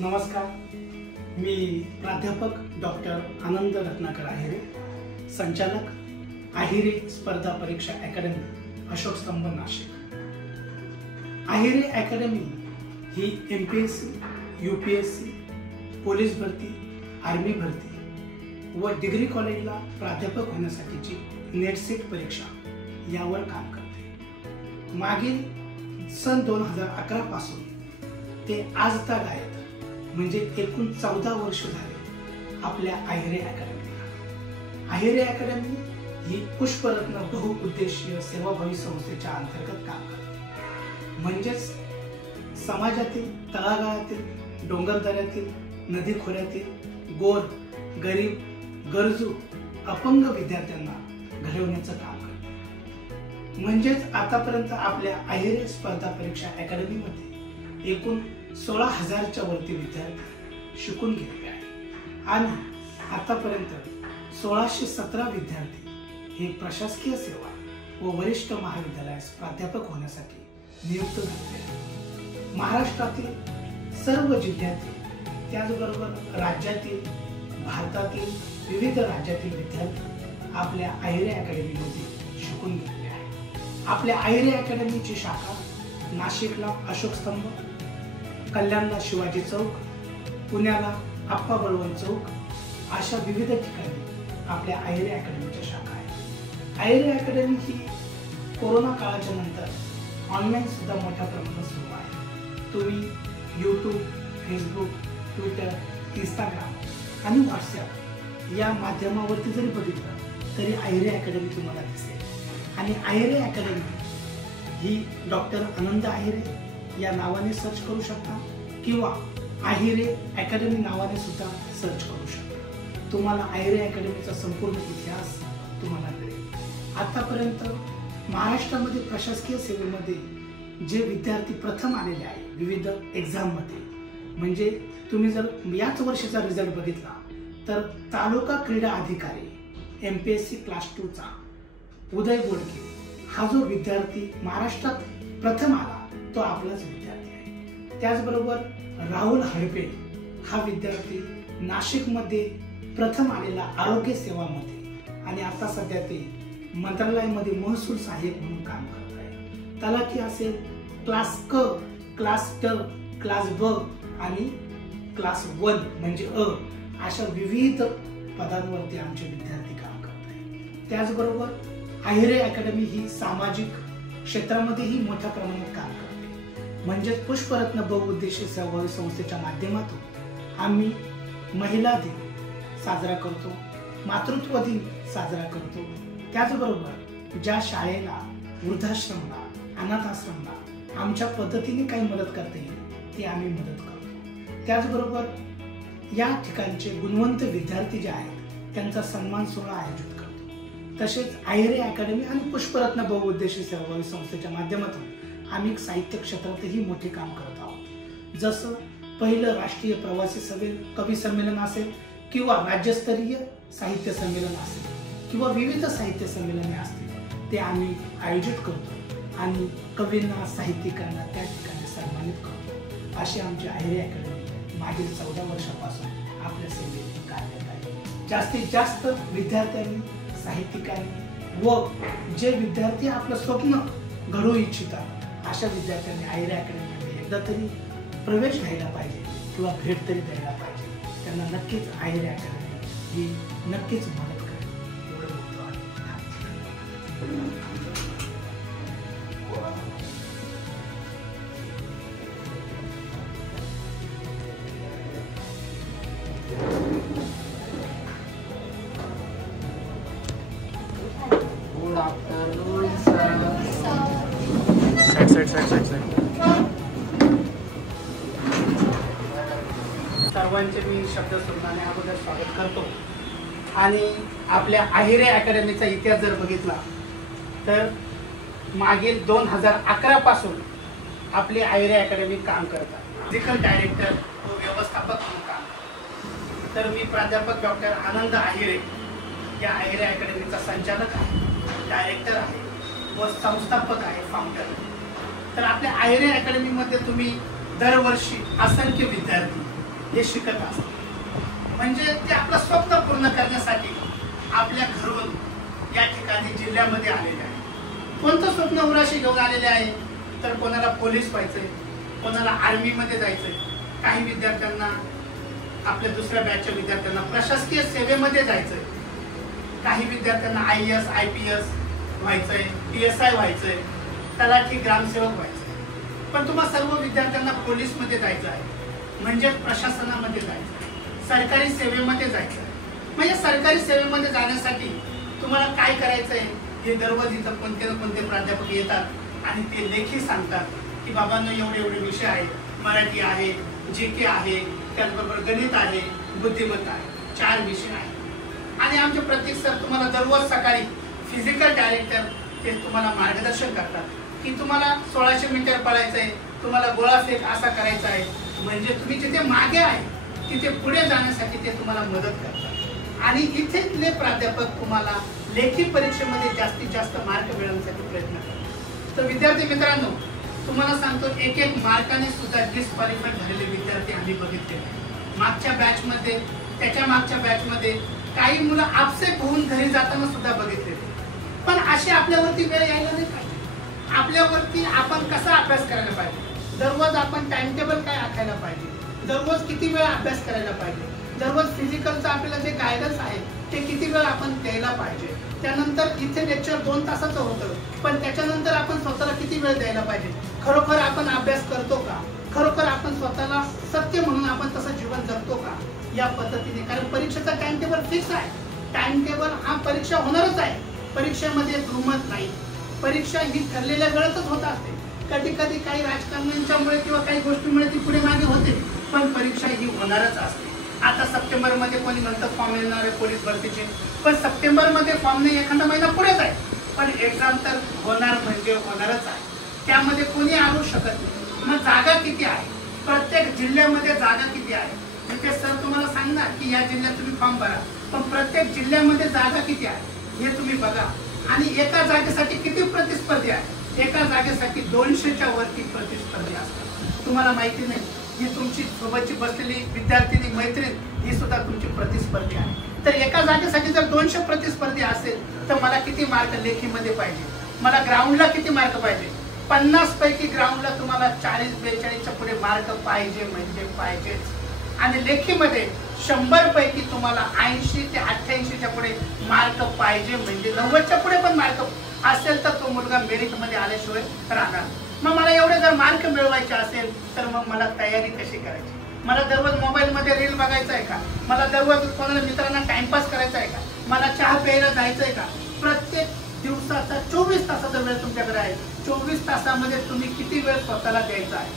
नमस्कार, मी प्राध्यापक डॉक्टर आनंद रत्नाकर आहिरे, संचालक आहिरे स्पर्धा परीक्षा अकॅडमी, अशोक स्तंभ, नाशिक। आहिरे अकॅडमी ही MPSC, UPSC, पोलीस भरती, आर्मी भरती व डिग्री कॉलेजला प्राध्यापक होण्यासाठीची नेट सेट परीक्षा यावर काम करते। मागील सन 2011 पासून ते आज तागायत म्हणजे एकूण 14 वर्ष झाले आपल्या आहिरे अकॅडमीला। आहिरे अकॅडमी ही पुष्परत्न बहुउद्देशीय सेवाभावी संस्थेच्या अंतर्गत काम करते। म्हणजेच समाजातील तळागाळातील, डोंगरदऱ्यातील, नदी खोऱ्यातील गोर, गरीब, गरजू, अपंग विद्यार्थ्यांना घडवण्याचं काम करते। म्हणजेच आतापर्यंत आपल्या आहिरे स्पर्धा परीक्षा अकॅडमीमध्ये एकूण 16,000च्या वरती विद्यार्थी शिकून गेलेले आहेत आणि आतापर्यंत 1617 विद्यार्थी हे प्रशासकीय सेवा व वरिष्ठ महाविद्यालयास प्राध्यापक होण्यासाठी नियुक्त झाले आहेत। महाराष्ट्रातील सर्व जिल्ह्यातील, त्याचबरोबर राज्यातील, भारतातील विविध राज्यातील विद्यार्थी आपल्या आहिरे अकॅडमीमध्ये शिकून गेलेले आहेत। आपल्या आहिरे अकॅडमीची शाखा नाशिकला अशोक स्तंभ, कल्याणला शिवाजी चौक, पुण्याला आप्पा बळवंत चौक अशा विविध ठिकाणी आपल्या आहिरे अकॅडमीच्या शाखा आहेत। आहिरे अकॅडमी ही कोरोना काळाच्या नंतर ऑनलाईन सुद्धा मोठ्या प्रमाणात सुरू आहे। तुम्ही YouTube, Facebook, Twitter, Instagram आणि WhatsApp या माध्यमावरती जरी बघितलं तरी आहिरे अकॅडमी तुम्हाला दिसेल। आणि आहिरे अकॅडमी ही डॉक्टर आनंद आहिरे या नावाने सर्च करू शकता किंवा आहिरे अकॅडमी नावाने सुद्धा सर्च करू शकता। तुम्हाला आहिरे अकॅडमीचा संपूर्ण इतिहास तुम्हाला मिळेल। आतापर्यंत महाराष्ट्रामध्ये प्रशासकीय सेवेमध्ये जे विद्यार्थी प्रथम आलेले आहेत विविध एक्झाममध्ये, म्हणजे तुम्ही जर याच वर्षाचा रिझल्ट बघितला तर तालुका क्रीडा अधिकारी MPSC क्लास 2चा उदय बोडके हा जो विद्यार्थी महाराष्ट्रात प्रथम आला तो आपलाच विद्यार्थी आहे। त्याचबरोबर राहुल हडपे हा विद्यार्थी नाशिकमध्ये प्रथम आलेला आरोग्य सेवामध्ये आणि आता सध्या ते मंत्रालयामध्ये महसूल सहाय्यक म्हणून काम करत आहे। तलाठी असेल, क्लास क, क्लास ट, क्लास ब आणि क्लास 1 म्हणजे अ अशा विविध पदांवरती आमचे विद्यार्थी काम करत आहेत। त्याचबरोबर आहिरे अकॅडमी ही सामाजिक क्षेत्रामध्येही मोठ्या प्रमाणात काम करते। म्हणजेच पुष्परत्न बहुउद्देशीय सेवाभावी संस्थेच्या माध्यमातून आम्ही महिला दिन साजरा करतो, मातृत्व दिन साजरा करतो। त्याचबरोबर ज्या शाळेला, वृद्धाश्रमला, अनाथ आश्रमला आमच्या पद्धतीने काही मदत करता येईल ती आम्ही मदत करतो। त्याचबरोबर या ठिकाणचे गुणवंत विद्यार्थी जे आहेत त्यांचा सन्मान सोहळा आयोजित करतो। तसेच आहिरे अकॅडमी आणि पुष्परत्न बहुउद्देशीय सेवाभावी संस्थेच्या माध्यमातून आम्ही साहित्य क्षेत्रातही मोठे काम करत आहोत। जसं पहिलं राष्ट्रीय प्रवासी कवी संमेलन असेल किंवा राज्यस्तरीय साहित्य संमेलन असेल किंवा विविध साहित्य संमेलने असतील ते आम्ही आयोजित करतो आणि कवींना, साहित्यिकांना त्या ठिकाणी सन्मानित करतो। अशी आमची आहिरे अकॅडमी मागील 14 वर्षापासून आपल्या सेवेत कार्यरत आहे। जास्तीत जास्त विद्यार्थ्यांनी, साहित्यिकांनी व जे विद्यार्थी आपलं स्वप्न घडवू इच्छितात अशा विद्यार्थ्यांनी आहिरे अकॅडमीमध्ये एकदा तरी प्रवेश घ्यायला पाहिजे किंवा भेट तरी द्यायला पाहिजे। त्यांना नक्कीच आहिरे अकॅडमी ही नक्कीच मदत करेल एवढं बोलतो आहे। Good afternoon sir. सर्वांचे मी शब्दसुमनाने अगोदर स्वागत करतो। आणि आपल्या आहिरे अकॅडमीचा इतिहास जर बघितला तर मागील 2011 पासून आपली आहिरे अकॅडमी काम करत आहे। फिजिकल डायरेक्टर व व्यवस्थापक म्हणून काम करतो। तर मी प्राध्यापक डॉक्टर आनंद आहिरे या आहिरे अकॅडमीचा संचालक आहे, डायरेक्टर आहे व संस्थापक आहे, फाउंडर। तर आपल्या आहिरे अकॅडमीमध्ये तुम्ही दरवर्षी असंख्य विद्यार्थी हे शिकत असतात. म्हणजे ते आपलं स्वप्न पूर्ण करण्यासाठी आपल्या घरून या ठिकाणी जिल्ह्यामध्ये आलेले आहे. कोणतं स्वप्न उराशी घेऊन आलेले आहे? तर कोणाला पोलीस व्हायचंय, कोणाला आर्मीमध्ये जायचंय, काही विद्यार्थ्यांना आपल्या दुसऱ्या बॅचच्या विद्यार्थ्यांना प्रशासकीय सेवेमध्ये जायचंय, काही विद्यार्थ्यांना IAS IPS व्हायचंय, PSI व्हायचंय, तलाठी ग्रामसेवक व्हायचंय. पण तुम्हा सर्व विद्यार्थ्यांना पोलीसमध्ये जायचं आहे, म्हणजे प्रशासनामध्ये जायचं आहे, सरकारी सेवेमध्ये जायचं आहे. म्हणजे सरकारी सेवेमध्ये जाण्यासाठी तुम्हाला काय करायचंय हे दररोज इथं कोणते ना कोणते प्राध्यापक येतात आणि ते लेखी सांगतात की बाबांनो एवढे एवढे विषय आहेत, मराठी आहे, GK आहे, त्याचबरोबर गणित आहे, बुद्धिमत्ता आहे, 4 विषय आहेत. आणि आमचे प्रत्येक सर तुम्हाला दररोज सकाळी फिजिकल डायरेक्टर ते तुम्हाला मार्गदर्शन करतात की तुम्हाला 1600 मीटर पळायचंय, तुम्हाला गोळाफेक असा करायचा आहे. म्हणजे तुम्ही जिथे मागे आहे तिथे पुढे जाण्यासाठी ते तुम्हाला मदत करतात. आणि इथेले प्राध्यापक तुम्हाला लेखी परीक्षेमध्ये जास्तीत जास्त मार्क मिळवण्यासाठी प्रयत्न करतात. तर विद्यार्थी मित्रांनो, तुम्हाला सांगतो एक मार्काने सुद्धा डिस्क्वालिफाईड झालेले विद्यार्थी आम्ही बघितले. मागच्या बॅचमध्ये, त्याच्या मागच्या बॅचमध्ये काही मुलं अपसेट होऊन घरी जाताना सुद्धा बघितले. पण अशी आपल्यावरती वेळ यायला नाही पाहिजे. आपल्यावरती आपण कसा अभ्यास करायला पाहिजे, दररोज आपण टाइम टेबल काय आखायला पाहिजे, दररोज किती वेळ अभ्यास करायला पाहिजे, दररोज फिजिकलचं आपल्याला जे गायडन्स आहे ते किती वेळ आपण द्यायला पाहिजे. त्यानंतर इथे लेक्चर 2 तासाचं होतं, पण त्याच्यानंतर आपण स्वतःला किती वेळ द्यायला पाहिजे. खरोखर आपण अभ्यास करतो का, खरोखर आपण स्वतःला सत्य म्हणून आपण तसं जीवन जगतो का, या पद्धतीने. कारण परीक्षेचा टाइम टेबल फिक्स आहे. टाइम टेबल हा परीक्षा होणारच आहे. परीक्षेमध्ये दुमत नाही. परीक्षा ही ठरलेल्या वेळेतच होत असते. कधी कधी काही राजकारण्यांच्यामुळे किंवा काही गोष्टीमुळे ती पुढे मागे होते, पण परीक्षा ही होणारच असते. आता सप्टेंबरमध्ये कोणी म्हणतं फॉर्म येणार आहे पोलीस भरतीचे, पण सप्टेंबरमध्ये फॉर्म नाही, एखादा महिना पुढेच आहे, पण एक्झाम तर होणार म्हणजे होणारच आहे. त्यामध्ये कोणी आणू शकत नाही. मग जागा किती आहे, प्रत्येक जिल्ह्यामध्ये जागा किती आहे, तिथे सर तुम्हाला सांगणार की या जिल्ह्यात तुम्ही फॉर्म भरा, पण प्रत्येक जिल्ह्यामध्ये जागा किती आहे हे तुम्ही बघा. आणि एका जागेसाठी किती प्रतिस्पर्धी आहे, एका जागेसाठी 200च्या वरती प्रतिस्पर्धी असतात. तुम्हाला माहिती नाही, ही तुमची सोबतची बसलेली विद्यार्थिनी मैत्रीण ही सुद्धा तुमची प्रतिस्पर्धी आहे. तर एका जागेसाठी जर 200 प्रतिस्पर्धी असेल तर मला किती मार्क लेखीमध्ये पाहिजे, मला ग्राउंडला किती मार्क पाहिजे. 50 पैकी ग्राउंडला तुम्हाला 40-42च्या पुढे मार्क पाहिजे म्हणजे पाहिजेच. आणि लेखीमध्ये 100 पैकी तुम्हाला 80 ते 88च्या पुढे मार्क पाहिजे म्हणजे 90च्या पुढे पण मार्क असेल तर तो मुलगा मेरिट मध्ये आल्याशिवाय राहणार. मग मला एवढे जर मार्क मिळवायचे असेल तर मग मला तयारी कशी करायची. मला दररोज मोबाईल मध्ये रील बघायचं आहे का, मला दररोज कोणाला मित्रांना टाइमपास करायचा आहे का, मला चहा प्यायला जायचं आहे का. प्रत्येक दिवसाचा 24 तासाचा वेळ तुमच्याकडे आहे. 24 तासामध्ये तुम्ही किती वेळ स्वतःला द्यायचा आहे,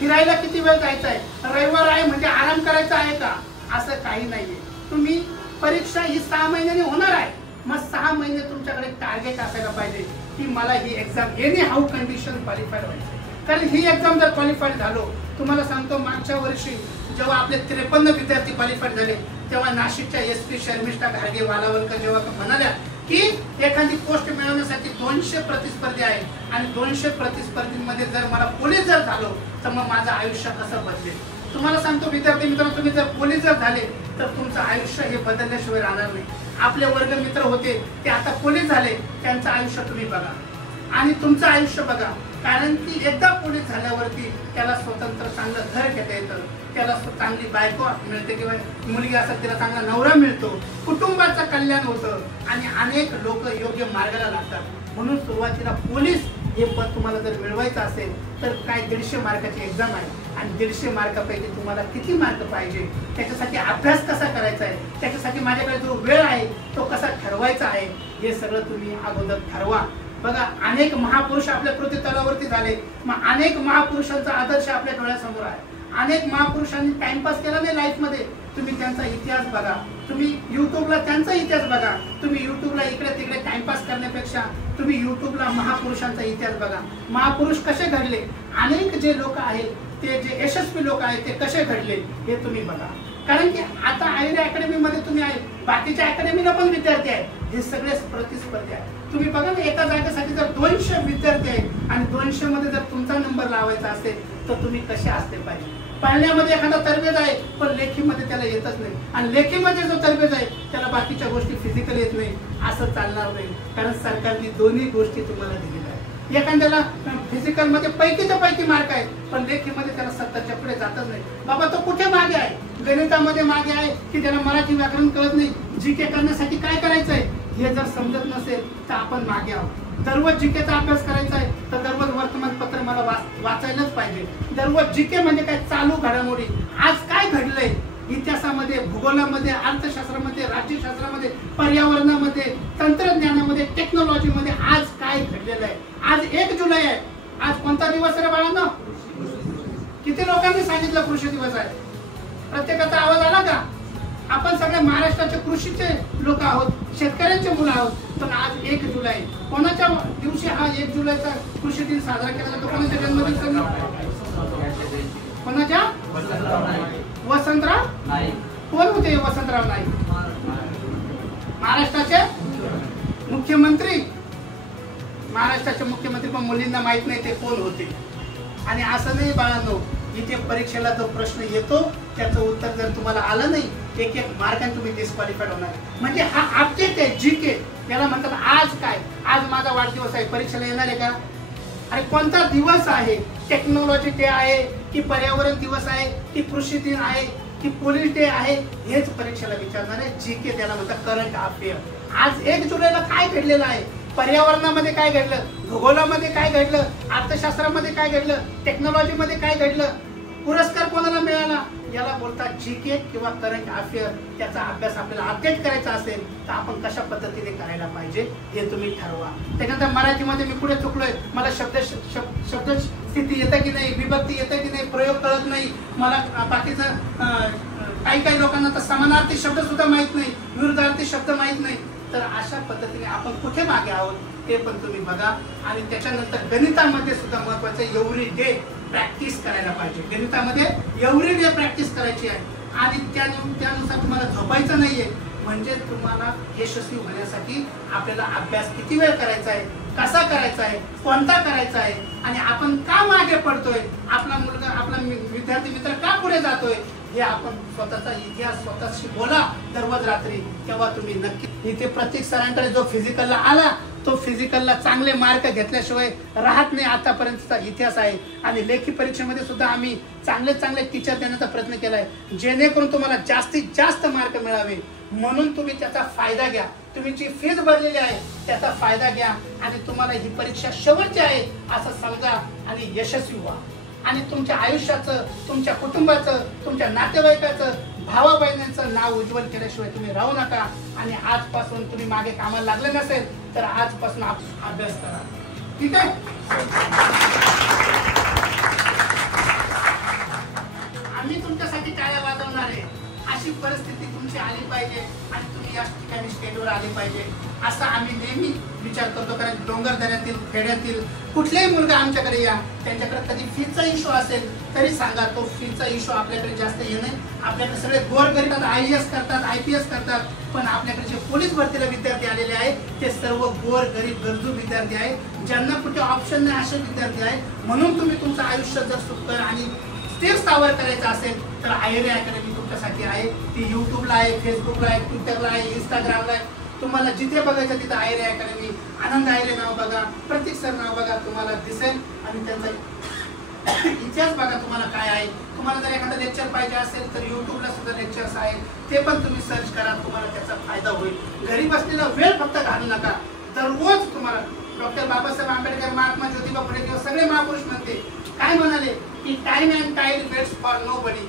फिरायला किती वेळ जायचा आहे, रविवार आहे म्हणजे आराम करायचा आहे का, असं काही नाहीये. तुम्ही परीक्षा ही 6 महिन्यांनी होणार आहे, मग 6 महिने तुमच्याकडे टार्गेट असायला पाहिजे की मला ही exam anyhow condition qualified व्हायची. कारण ही एक्झाम जर क्वालिफाईड झालो, तुम्हाला सांगतो मागच्या वर्षी जेव्हा आपले 53 विद्यार्थी क्वालिफाईड झाले तेव्हा नाशिकच्या SP शर्मिष्ठा घारगे वालावलकर जेव्हा म्हणाल्या की एखादी पोस्ट मिळवण्यासाठी 200 प्रतिस्पर्धी आहे आणि 200 प्रतिस्पर्धींमध्ये जर मला पोलीस जर झालो तर मग माझं आयुष्य कसं बदलेल. तुम्हाला सांगतो विद्यार्थी मित्रांनो, तुम्ही जर पोलीस जर झाले तर तुमचं आयुष्य हे बदलल्याशिवाय राहणार नाही. आपले वर्ग मित्र होते ते आता पोलीस झाले, त्यांचं आयुष्य तुम्ही बघा आणि तुमचं आयुष्य बघा. कारण की एकदा पोलीस झाल्यावरती त्याला स्वतंत्र चांगलं घर घेता येतं, त्याला चांगली बायको मिळते किंवा मुलगी असेल तिला चांगला नवरा मिळतो, कुटुंबाचं कल्याण होतं आणि अनेक लोक योग्य मार्गाला लागतात. म्हणून सुरुवातीला पोलीस हे पद तुम्हाला जर मिळवायचं असेल तर काय 150 मार्काची एक्झाम आहे आणि 150 मार्कापैकी तुम्हाला किती मार्क पाहिजे, त्याच्यासाठी अभ्यास कसा करायचा आहे, त्याच्यासाठी माझ्याकडे जो वेळ आहे तो कसा ठरवायचा आहे, हे सगळं तुम्ही अगोदर ठरवा. बघा, अनेक महापुरुष आपल्या पृथ्वीतलावरती झाले, मग अनेक महापुरुषांचा आदर्श आपल्या डोळ्यासमोर आहे. अनेक महापुरुषांनी टाइमपास केला नाही लाईफ मध्ये. तुम्ही त्यांचा इतिहास बघा, तुम्ही युट्यूबला त्यांचा इतिहास बघा. तुम्ही युट्यूबला इकडे तिकडे टाइमपास करण्यापेक्षा तुम्ही युट्यूबला महापुरुषांचा इतिहास बघा. महापुरुष कसे घडले, अनेक जे लोक आहेत ते जे यशस्वी लोक आहेत ते कसे घडले हे तुम्ही बघा. कारण की आता आयुर्वेद अकॅडमी मध्ये तुम्ही आहे, बाकीच्या अकॅडमीला पण विद्यार्थी आहेत, हे सगळे प्रतिस्पर्धी आहेत. तुम्ही बघा ना, एका जागेसाठी जर 200 विद्यार्थी आहेत आणि 200 मध्ये जर तुमचा नंबर लावायचा असेल तर तुम्ही कसे असले पाहिजे. पळण्यामध्ये एखादा तरबेज आहे पण लेखीमध्ये त्याला येतच नाही, आणि लेखीमध्ये जो तरबेज आहे त्याला बाकीच्या गोष्टी फिजिकल येत नाही, असं चालणार नाही. कारण सरकारने दोन्ही गोष्टी तुम्हाला दिलेल्या आहेत. एखाद्याला फिजिकल मध्ये पैकीच्या पैकी मार्क आहेत पण लेखीमध्ये त्याला 70च्या पुढे जातच नाही. बाबा तो कुठे मागे आहे? गणितामध्ये मागे आहे की त्याला मराठी व्याकरण कळत नाही? जीके करण्यासाठी काय करायचं आहे हे जर समजत नसेल तर आपण मागे आहोत. दररोज जीकेचा अभ्यास करायचा आहे तर दररोज वर्तमानपत्र मला वाचायलाच पाहिजे. दररोज जीके म्हणजे काय? चालू घडामोडी, आज काय घडलंय इतिहासामध्ये, भूगोलामध्ये, अर्थशास्त्रामध्ये, राज्यशास्त्रामध्ये, पर्यावरणामध्ये, तंत्रज्ञानामध्ये, टेक्नॉलॉजीमध्ये आज काय घडलेलं आहे. आज 1 जुलै आहे. आज कोणता दिवस आहे बाळांनो? किती लोकांनी सांगितलं कृषी दिवस आहे? प्रत्येकाचा आवाज आला का? आपण सगळे महाराष्ट्राचे कृषीचे लोक आहोत, शेतकऱ्यांचे मुलं आहोत. पण आज 1 जुलै कोणाच्या दिवशी हा 1 जुलैचा कृषी दिन साजरा केला जातो? कोणाच्या जन्मदिवशी? कोणाच्या? वसंतराव नाईक. कोण होते वसंतराव नाईक? महाराष्ट्राचे मुख्यमंत्री. महाराष्ट्राचे मुख्यमंत्री, पण मुलींना माहित नाही ते कोण होते. आणि असं नाही बाळांनो, इथे परीक्षेला जो प्रश्न येतो त्याचं उत्तर जर तुम्हाला आलं नाही 1-1 मार्काने तुम्ही डिस्क्वालिफाईड होणार. म्हणजे हा ऑब्जेक्ट आहे जीके, याला म्हणतात आज काय. आज माझा वाढदिवस आहे, परीक्षेला येणार आहे का? अरे कोणता दिवस आहे? टेक्नॉलॉजी डे आहे की पर्यावरण दिवस आहे की कृषी दिन आहे की पोलीस डे आहे? हेच परीक्षेला विचारणार आहे. जीके त्याला म्हणतात करंट अफेअर. आज 1 जुलैला काय घडलेलं आहे? पर्यावरणामध्ये काय घडलं, भूगोलामध्ये काय घडलं, अर्थशास्त्रामध्ये काय घडलं, टेक्नॉलॉजीमध्ये काय घडलं, पुरस्कार कोणाला मिळाला, याला बोलतात जीके किंवा करंट अफेअर. त्याचा अभ्यास आपल्याला अपडेट करायचा असेल तर आपण कशा पद्धतीने करायला पाहिजे हे तुम्ही ठरवा. त्याच्यानंतर मराठीमध्ये मी पुढे चुकलोय, मला शब्द स्थिती येतं की नाही, विभक्ती येतं की नाही, प्रयोग कळत नाही मला. बाकीचं काही लोकांना तर समानार्थी शब्द सुद्धा माहित नाही, विरुद्धार्थी शब्द माहित नाही. तर अशा पद्धतीने आपण कुठे मागे आहोत ते पण तुम्ही बघा. आणि त्याच्यानंतर गणितामध्ये सुद्धा महत्वाचं एव्हरी डे प्रॅक्टिस करायला पाहिजे. गणितामध्ये एव्हरी डे प्रॅक्टिस करायची आहे आणि त्यानुसार तुम्हाला झोपायचं नाहीये. म्हणजे तुम्हाला यशस्वी होण्यासाठी आपल्याला अभ्यास किती वेळ करायचा आहे, कसा करायचा आहे, कोणता करायचा आहे आणि आपण का मागे पडतोय, आपला मुलगा, आपला विद्यार्थी मित्र का पुढे जातोय, हे आपण स्वतःचा इतिहास स्वतःशी बोला दररोज रात्री. तेव्हा तुम्ही नक्की. इथे प्रत्येक सरांकडे जो फिजिकलला आला तो फिजिकलला चांगले मार्क घेतल्याशिवाय राहत नाही. आतापर्यंतचा इतिहास आहे. आणि लेखी परीक्षेमध्ये सुद्धा आम्ही चांगले टीचर देण्याचा प्रयत्न केलाय जेणेकरून तुम्हाला जास्तीत जास्त मार्क मिळावे. म्हणून तुम्ही त्याचा फायदा घ्या. तुम्ही जी फीज भरलेली आहे त्याचा फायदा घ्या आणि तुम्हाला ही परीक्षा शेवटची आहे असं समजा आणि यशस्वी व्हा. आणि तुमच्या आयुष्याचं, तुमच्या कुटुंबाचं, तुमच्या नातेवाईकाचं, भावा बहिणींचं नाव उज्ज्वल केल्याशिवाय तुम्ही राहू नका. आणि आजपासून तुम्ही मागे कामाला लागले नसेल तर आजपासून अभ्यास करा. ठीक आहे? आम्ही तुमच्यासाठी टाळ्या वाजवणार आहे. अशी परिस्थिती तुमची आली पाहिजे आणि तुम्ही या ठिकाणी स्टेजवर आले पाहिजे असं आम्ही नेहमी विचार करतो. कारण डोंगर दऱ्यातील, खेड्यातील कुठलाही मुलगा आमच्याकडे या, त्यांच्याकडे कधी फीचा इश्यू असेल तरी सांगा. तो फीचा इश्यू आपल्याकडे जास्त येणे. आपल्याकडे सगळे गोरगरीब IAS करतात, IPS करतात, पण आपल्याकडे जे पोलीस भरतीला विद्यार्थी आलेले आहेत ते सर्व गोरगरीब गरजू विद्यार्थी आहेत, ज्यांना कुठे ऑप्शन नाही असे विद्यार्थी आहेत. म्हणून तुम्ही तुमचं आयुष्य जर सुखकर आणि स्थिर स्थावर करायचं असेल तर आयरे अकॅडमी तुमच्यासाठी आहे. ती युट्यूबला आहे, फेसबुकला आहे, ट्विटरला आहे, इंस्टाग्रामला आहे. तुम्हाला जिथे बघायचं तिथं आयरे अकॅडमी, आनंद आयरे नाव बघा, प्रतीक सर नाव बघा, तुम्हाला दिसेल. आणि त्यांचा इतिहास बघा तुम्हाला काय आहे. तुम्हाला जर एखादा लेक्चर पाहिजे असेल तर युट्यूबला सुद्धा लेक्चर्स आहेत, ते पण तुम्ही सर्च करा, तुम्हाला त्याचा फायदा होईल. घरी बसलेला वेळ फक्त घालू नका. दररोज तुम्हाला डॉक्टर बाबासाहेब आंबेडकर, महात्मा ज्योतिबा फुले किंवा सगळे महापुरुष म्हणते काय म्हणाले की time and tide waits for nobody.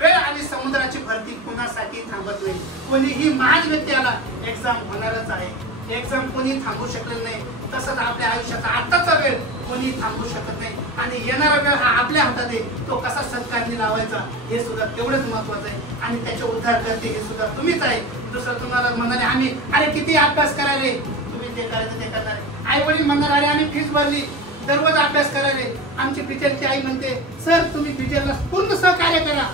वेळ आणि समुद्राची भरती कुणासाठी थांबत नाही. कोणीही महान व्यक्ती आला, एक्झाम होणारच आहे. एक्झाम कोणी थांबू शकले नाही. तसंच आपल्या आयुष्याचा आत्ताचा वेळ कोणी थांबू शकत नाही आणि येणारा वेळ हा आपल्या हातात आहे. तो कसा सत्कारणी लावायचा हे सुद्धा तेवढंच महत्वाचं आहे. आणि त्याचे उद्धार करते हे सुद्धा तुम्हीच आहे. दुसरं तुम्हाला म्हणाले आम्ही अरे किती अभ्यास करायले, तुम्ही ते करायचं ते करणार. आई वडील म्हणणार अरे आम्ही फीस भरली, दररोज अभ्यास करायले. आमची टीचरची आई म्हणते सर तुम्ही टीचरला पूर्ण सहकार्य करा,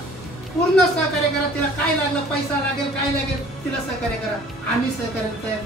पूर्ण सहकार्य करा. तिला काय लागलं, पैसा लागेल, काय लागेल, तिला सहकार्य करा. आम्ही सहकार्य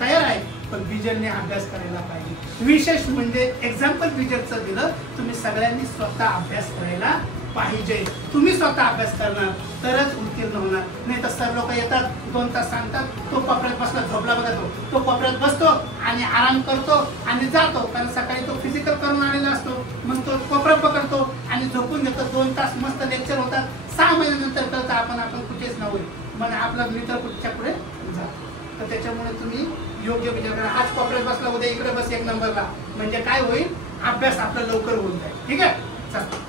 तयार आहे, पण बिजरने अभ्यास करायला पाहिजे. विशेष म्हणजे एक्झाम्पल बिजरचं दिलं, तुम्ही सगळ्यांनी स्वतः अभ्यास करायला पाहिजे. तुम्ही स्वतः अभ्यास करणार तरच उत्तीर्ण होणार. नाही तर सर लोक येतात 2 तास सांगतात, तो कोपऱ्यात बसला झोपला बघा, तो कोपऱ्यात बसतो आणि आराम करतो आणि जातो. कारण सकाळी तो फिजिकल करून आलेला असतो, मग तो कोपरा पकडतो आणि झोपून घेतो. 2 तास मस्त लेक्चर होतात. 6 महिन्यानंतर कळतं आपण कुठेच नव्हे, मग आपला मित्र कुठच्या पुढे जातो. तर त्याच्यामुळे तुम्ही योग्य विचार करा. आज कोपऱ्यात बसला, उद्या इकडे बस 1 नंबरला, म्हणजे काय होईल, अभ्यास आपला लवकर होऊन जाईल. ठीक आहे, चला.